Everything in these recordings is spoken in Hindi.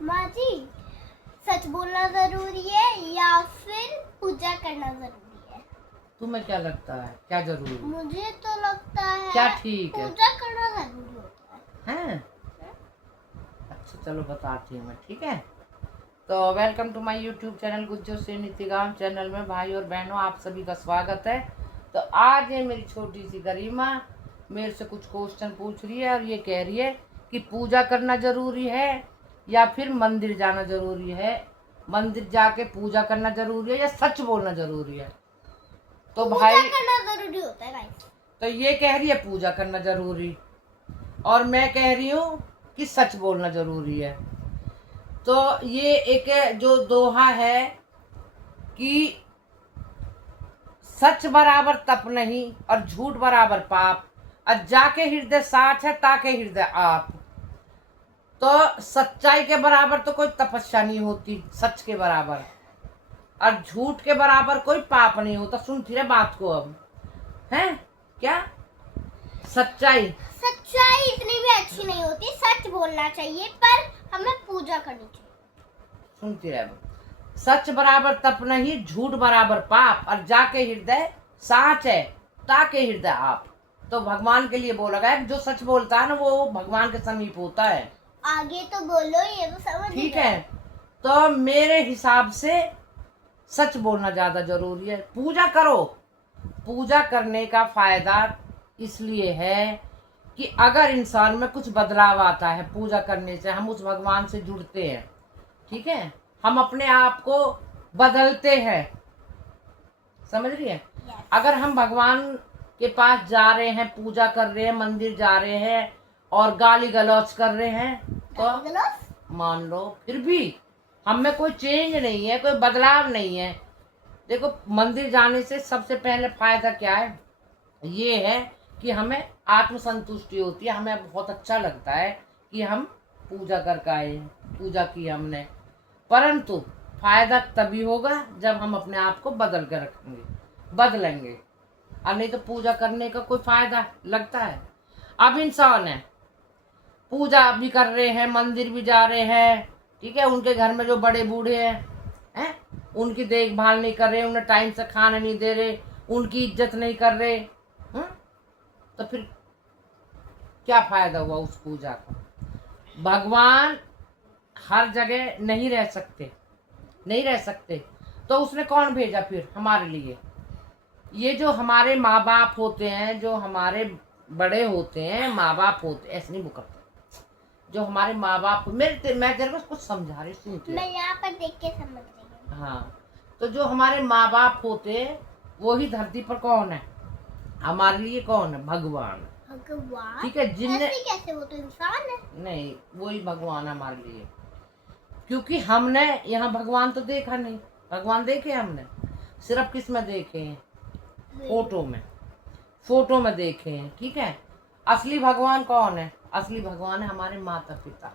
माँ जी, सच बोलना जरूरी है या फिर पूजा करना जरूरी है? तुम्हें क्या लगता है, क्या जरूरी है? मुझे तो लगता है क्या ठीक है? पूजा करना जरूरी होता है। हैं? अच्छा चलो बताती हूँ मैं, ठीक है। तो welcome to my YouTube channel गुज्जो से नीतिगाम चैनल में भाई और बहनों आप सभी का स्वागत है। तो आज ये मेरी छोटी सी गरिमा मेरे से कुछ क्वेश्चन पूछ रही है और ये कह रही है कि पूजा करना जरूरी है या फिर मंदिर जाना जरूरी है, मंदिर जाके पूजा करना जरूरी है या सच बोलना जरूरी है। तो भाई पूजा करना जरूरी होता है गाइस। तो ये कह रही है पूजा करना जरूरी और मैं कह रही हूँ कि सच बोलना जरूरी है। तो ये एक जो दोहा है कि सच बराबर तप नहीं और झूठ बराबर पाप, और जाके हृदय साच है ताके हृदय आप। तो सच्चाई के बराबर तो कोई तपस्या नहीं होती, सच के बराबर, और झूठ के बराबर कोई पाप नहीं होता। सुनती रहे बात को अब, है क्या? सच्चाई इतनी भी अच्छी नहीं होती, सच बोलना चाहिए पर हमें पूजा करनी चाहिए। सुनती रहे, सच बराबर तप नहीं, झूठ बराबर पाप, और जाके हृदय साच है ताके हृदय आप। तो भगवान के लिए बोला गया जो सच बोलता है ना वो भगवान के समीप होता है। आगे तो बोलो, ये तो समझ ठीक है, तो मेरे हिसाब से सच बोलना ज्यादा जरूरी है। पूजा करो, पूजा करने का फायदा इसलिए है कि अगर इंसान में कुछ बदलाव आता है पूजा करने से, हम उस भगवान से जुड़ते हैं, ठीक है, हम अपने आप को बदलते हैं। समझ रही है? अगर हम भगवान के पास जा रहे हैं, पूजा कर रहे हैं, मंदिर जा रहे हैं और गाली गलौज कर रहे हैं तो मान लो फिर भी हम में कोई चेंज नहीं है, कोई बदलाव नहीं है। देखो मंदिर जाने से सबसे पहले फायदा क्या है, ये है कि हमें आत्मसंतुष्टि होती है, हमें बहुत अच्छा लगता है कि हम पूजा करके आए हैं, पूजा की हमने। परंतु फायदा तभी होगा जब हम अपने आप को बदल कर रखेंगे, बदलेंगे, और नहीं तो पूजा करने का कोई फायदा लगता है। अब इंसान है, पूजा भी कर रहे हैं, मंदिर भी जा रहे हैं, ठीक है, उनके घर में जो बड़े बूढ़े हैं उनकी देखभाल नहीं कर रहे, उन्हें टाइम से खाना नहीं दे रहे, उनकी इज्जत नहीं कर रहे, तो फिर क्या फायदा हुआ उस पूजा का? भगवान हर जगह नहीं रह सकते, नहीं रह सकते, तो उसने कौन भेजा फिर हमारे लिए? ये जो हमारे माँ बाप होते हैं, जो हमारे बड़े होते हैं, माँ बाप होते, ऐसे नहीं बुकरते, जो हमारे माँ बाप, मैं तेरे को कुछ समझा रही, सुन मैं यहाँ पर देख के समझ रही हूँ। हाँ, तो जो हमारे माँ बाप होते हैं वही धरती पर कौन है हमारे लिए? कौन है? भगवान। भगवान, ठीक है, जिनने ऐसे कैसे, वो तो इंसान है। नहीं, वही भगवान है हमारे लिए, क्योंकि हमने यहाँ भगवान तो देखा नहीं। भगवान देखे हमने सिर्फ किस में देखे हैं? फोटो में, फोटो में देखे हैं, ठीक है। असली भगवान कौन है? असली भगवान है हमारे माता पिता,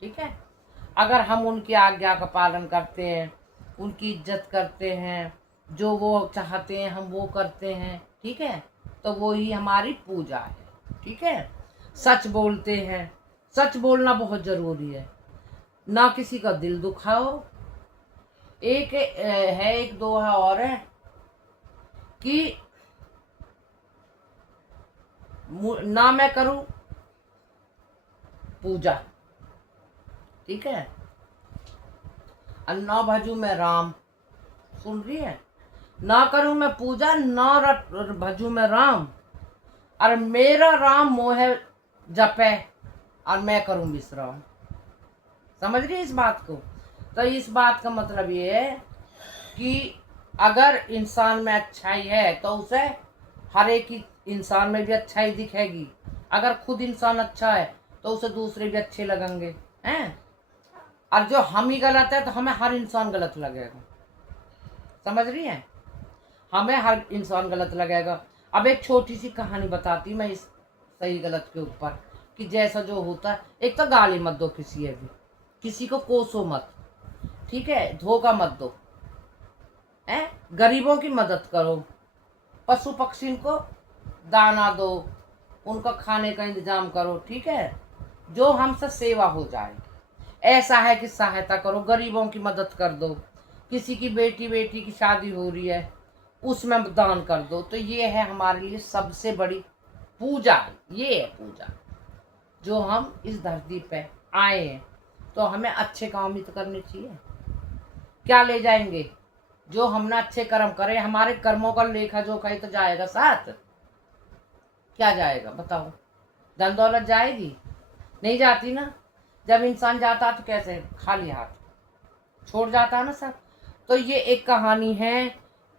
ठीक है। अगर हम उनकी आज्ञा का पालन करते हैं, उनकी इज्जत करते हैं, जो वो चाहते हैं हम वो करते हैं, ठीक है, तो वो ही हमारी पूजा है, ठीक है। सच बोलते हैं, सच बोलना बहुत जरूरी है, ना किसी का दिल दुखाओ। एक है, एक दोहा और है कि ना मैं करूं पूजा, ठीक है, और ना भजू मैं राम। सुन रही है? ना करूं मैं पूजा, ना भजू मैं राम, और मेरा राम मोहे जपे और मैं करूं विश्राम। समझ रही है इस बात को? तो इस बात का मतलब ये है कि अगर इंसान में अच्छाई है तो उसे हर एक इंसान में भी अच्छाई दिखेगी। अगर खुद इंसान अच्छा है तो उसे दूसरे भी अच्छे लगेंगे, हैं? और जो हम ही गलत है तो हमें हर इंसान गलत लगेगा। समझ रही है? हमें हर इंसान गलत लगेगा। अब एक छोटी सी कहानी बताती मैं इस सही गलत के ऊपर, कि जैसा जो होता है, एक तो गाली मत दो किसी भी, किसी को कोसो मत, ठीक है, धोखा मत दो, हैं? गरीबों की मदद करो, पशु पक्षी को दाना दो, उनका खाने का इंतजाम करो, ठीक है, जो हमसे सेवा हो जाए, ऐसा है कि सहायता करो, गरीबों की मदद कर दो, किसी की बेटी की शादी हो रही है उसमें दान कर दो। तो ये है हमारे लिए सबसे बड़ी पूजा, ये है पूजा जो हम इस धरती पे आए हैं। तो हमें अच्छे काम ही तो करने चाहिए। क्या ले जाएंगे? जो हमने अच्छे कर्म करे, हमारे कर्मों का लेखा जोखा ही तो जाएगा साथ। क्या जाएगा बताओ? धन दौलत जाएगी? नहीं जाती ना। जब इंसान जाता तो कैसे खाली हाथ छोड़ जाता है ना सब। तो ये एक कहानी है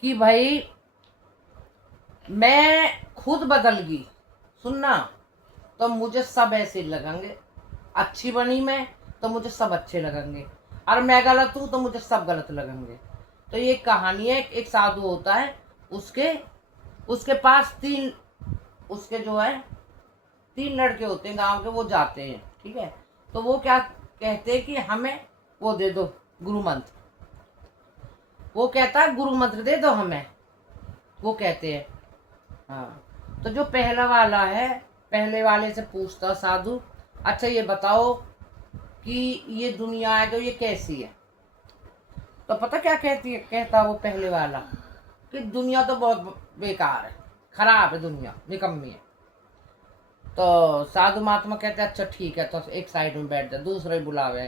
कि भाई मैं खुद बदल गई, सुनना, तो मुझे सब ऐसे लगेंगे। अच्छी बनी मैं तो मुझे सब अच्छे लगेंगे, और मैं गलत हूं तो मुझे सब गलत लगेंगे। तो ये कहानी है, एक साधु होता है, उसके पास उसके जो है 3 लड़के होते हैं गांव के, वो जाते हैं, ठीक है। तो वो क्या कहते हैं कि हमें वो दे दो गुरु मंत्र। वो कहता है गुरु मंत्र दे दो हमें, वो कहते हैं। हाँ, तो जो पहला वाला है, पहले वाले से पूछता साधु, अच्छा ये बताओ कि ये दुनिया है जो ये कैसी है? तो पता क्या कहता वो पहले वाला, कि दुनिया तो बहुत बेकार है, खराब है, दुनिया निकम्मी है। तो साधु महात्मा कहते हैं अच्छा ठीक है, तो एक साइड में बैठ जाए, दूसरे बुलावे।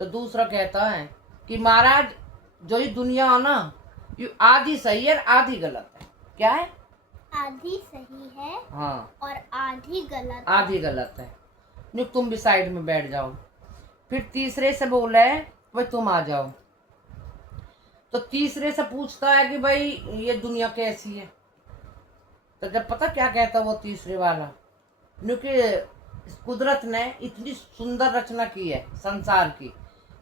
तो दूसरा कहता है कि महाराज जो ये दुनिया है ना, ये आधी सही है आधी गलत है। क्या है? आधी सही है, हाँ, और आधी गलत। आधी गलत है। नहीं, तुम भी साइड में बैठ जाओ। फिर तीसरे से बोला है भाई तुम आ जाओ। तो तीसरे से पूछता है कि भाई ये दुनिया कैसी है? तो जब पता क्या कहता वो तीसरे वाला, क्योंकि कुदरत ने इतनी सुंदर रचना की है संसार की,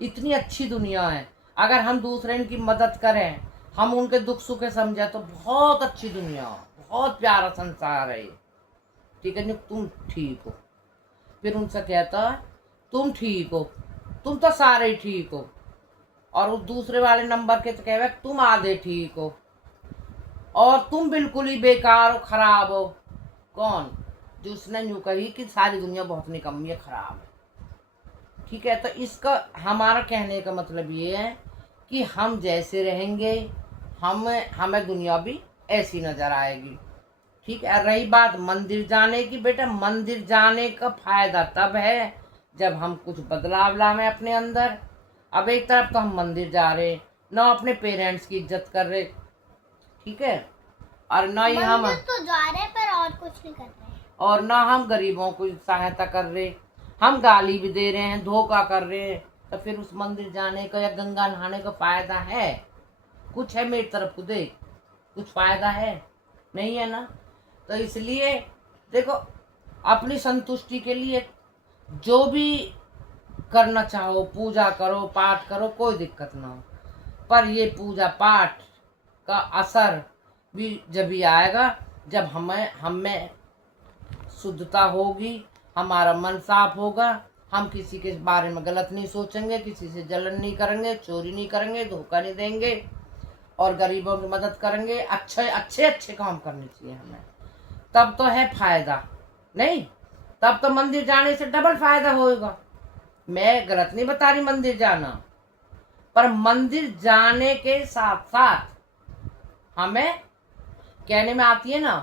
इतनी अच्छी दुनिया है, अगर हम दूसरे की मदद करें, हम उनके दुख सुख समझे, तो बहुत अच्छी दुनिया, बहुत प्यारा संसार है ये, ठीक है। तुम ठीक हो। फिर उनसे कहता है तुम ठीक हो, तुम तो सारे ही ठीक हो। और उस दूसरे वाले नंबर के तो कहे तुम आधे ठीक हो, और तुम बिल्कुल ही बेकार हो, खराब हो। कौन? जो उसने यूं कही कि सारी दुनिया बहुत निकम्मी है, खराब है, ठीक है। तो इसका हमारा कहने का मतलब ये है कि हम जैसे रहेंगे, हमें दुनिया भी ऐसी नजर आएगी, ठीक है। रही बात मंदिर जाने की, बेटा मंदिर जाने का फायदा तब है जब हम कुछ बदलाव लाएं अपने अंदर। अब एक तरफ तो हम मंदिर जा रहे, ना अपने पेरेंट्स की इज्जत कर रहे, ठीक है, और ना ही हम मंदिर तो जा रहे पर और कुछ नहीं कर रहे, और ना हम गरीबों को सहायता कर रहे, हम गाली भी दे रहे हैं, धोखा कर रहे हैं। तो फिर उस मंदिर जाने का या गंगा नहाने का फायदा है? कुछ है मेरी तरफ को देख, कुछ फायदा है? नहीं है ना। तो इसलिए देखो, अपनी संतुष्टि के लिए जो भी करना चाहो, पूजा करो, पाठ करो, कोई दिक्कत ना हो, पर ये पूजा पाठ का असर भी जब भी आएगा जब हमें शुद्धता होगी, हमारा मन साफ होगा, हम किसी के बारे में गलत नहीं सोचेंगे, किसी से जलन नहीं करेंगे, चोरी नहीं करेंगे, धोखा नहीं देंगे, और गरीबों की मदद करेंगे। अच्छे अच्छे अच्छे काम करने चाहिए हमें, तब तो है फायदा। नहीं, तब तो मंदिर जाने से डबल फायदा होगा। मैं गलत नहीं बता रही मंदिर जाना, पर मंदिर जाने के साथ साथ हमें कहने में आती है ना,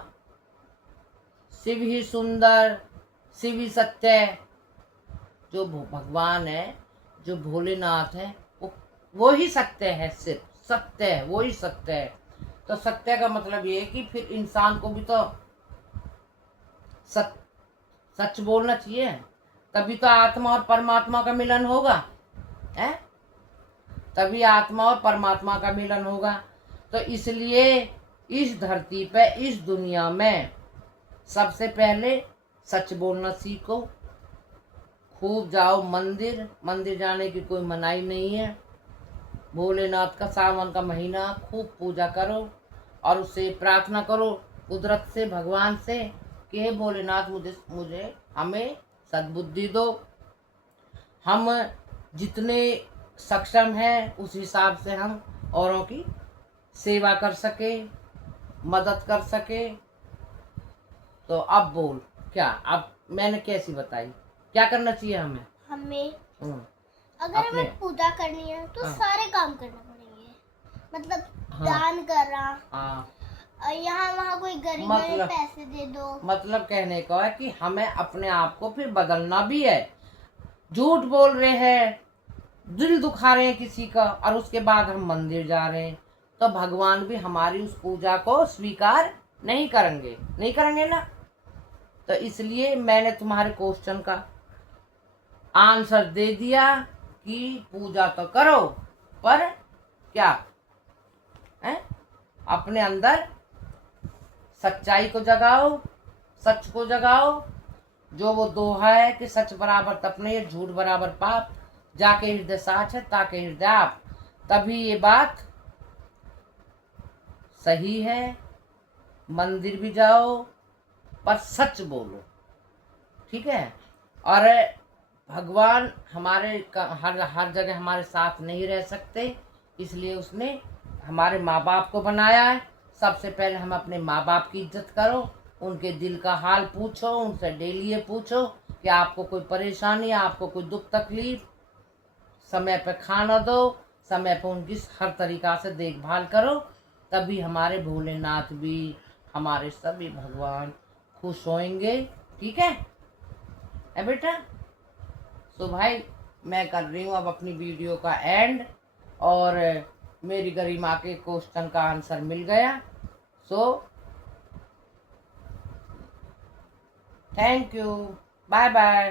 शिव ही सुंदर, शिव ही सत्य है। जो भगवान है, जो भोलेनाथ है, वो ही सत्य है, सिर्फ सत्य है, वो ही सत्य है। तो सत्य का मतलब ये है कि फिर इंसान को भी तो सच बोलना चाहिए, तभी तो आत्मा और परमात्मा का मिलन होगा, है? तभी आत्मा और परमात्मा का मिलन होगा। तो इसलिए इस धरती पे, इस दुनिया में सबसे पहले सच बोलना सीखो। खूब जाओ मंदिर, मंदिर जाने की कोई मनाही नहीं है। भोलेनाथ का सावन का महीना खूब पूजा करो, और उससे प्रार्थना करो कुदरत से, भगवान से, कि हे भोलेनाथ मुझे हमें सद्बुद्धि दो, हम जितने सक्षम हैं उस हिसाब से हम औरों की सेवा कर सके, मदद कर सके। तो अब बोल, क्या अब मैंने कैसी बताई, क्या करना चाहिए हमें? हमें अगर अपने हमें पूजा करनी है तो हाँ। सारे काम करने पड़ेंगे, मतलब हाँ। दान करना, हाँ, यहाँ वहाँ कोई गरीब में मतलब पैसे दे दो। मतलब कहने का है कि हमें अपने आप को फिर बदलना भी है। झूठ बोल रहे हैं, दिल दुखा रहे हैं किसी का, और उसके बाद हम मंदिर जा रहे हैं, तो भगवान भी हमारी उस पूजा को स्वीकार नहीं करेंगे, नहीं करेंगे ना। तो इसलिए मैंने तुम्हारे क्वेश्चन का आंसर दे दिया कि पूजा तो करो, पर क्या है, अपने अंदर सच्चाई को जगाओ, सच को जगाओ। जो वो दोहा है कि सच बराबर तप नहीं, झूठ बराबर पाप, जाके हृदय साच है ताके हृदय आप। तभी ये बात सही है। मंदिर भी जाओ पर सच बोलो, ठीक है। और भगवान हमारे हर हर जगह हमारे साथ नहीं रह सकते, इसलिए उसने हमारे माँ बाप को बनाया है। सबसे पहले हम अपने माँ बाप की इज्जत करो, उनके दिल का हाल पूछो, उनसे डेली ये पूछो कि आपको कोई परेशानी, आपको कोई दुख तकलीफ, समय पर खाना दो, समय पर उनकी हर तरीका से देखभाल करो। तभी हमारे भोलेनाथ भी, हमारे सभी भगवान खुश होंगे, ठीक है बेटा। सो भाई मैं कर रही हूँ अब अपनी वीडियो का एंड, और मेरी गरिमा के क्वेश्चन का आंसर मिल गया। So thank you, bye bye.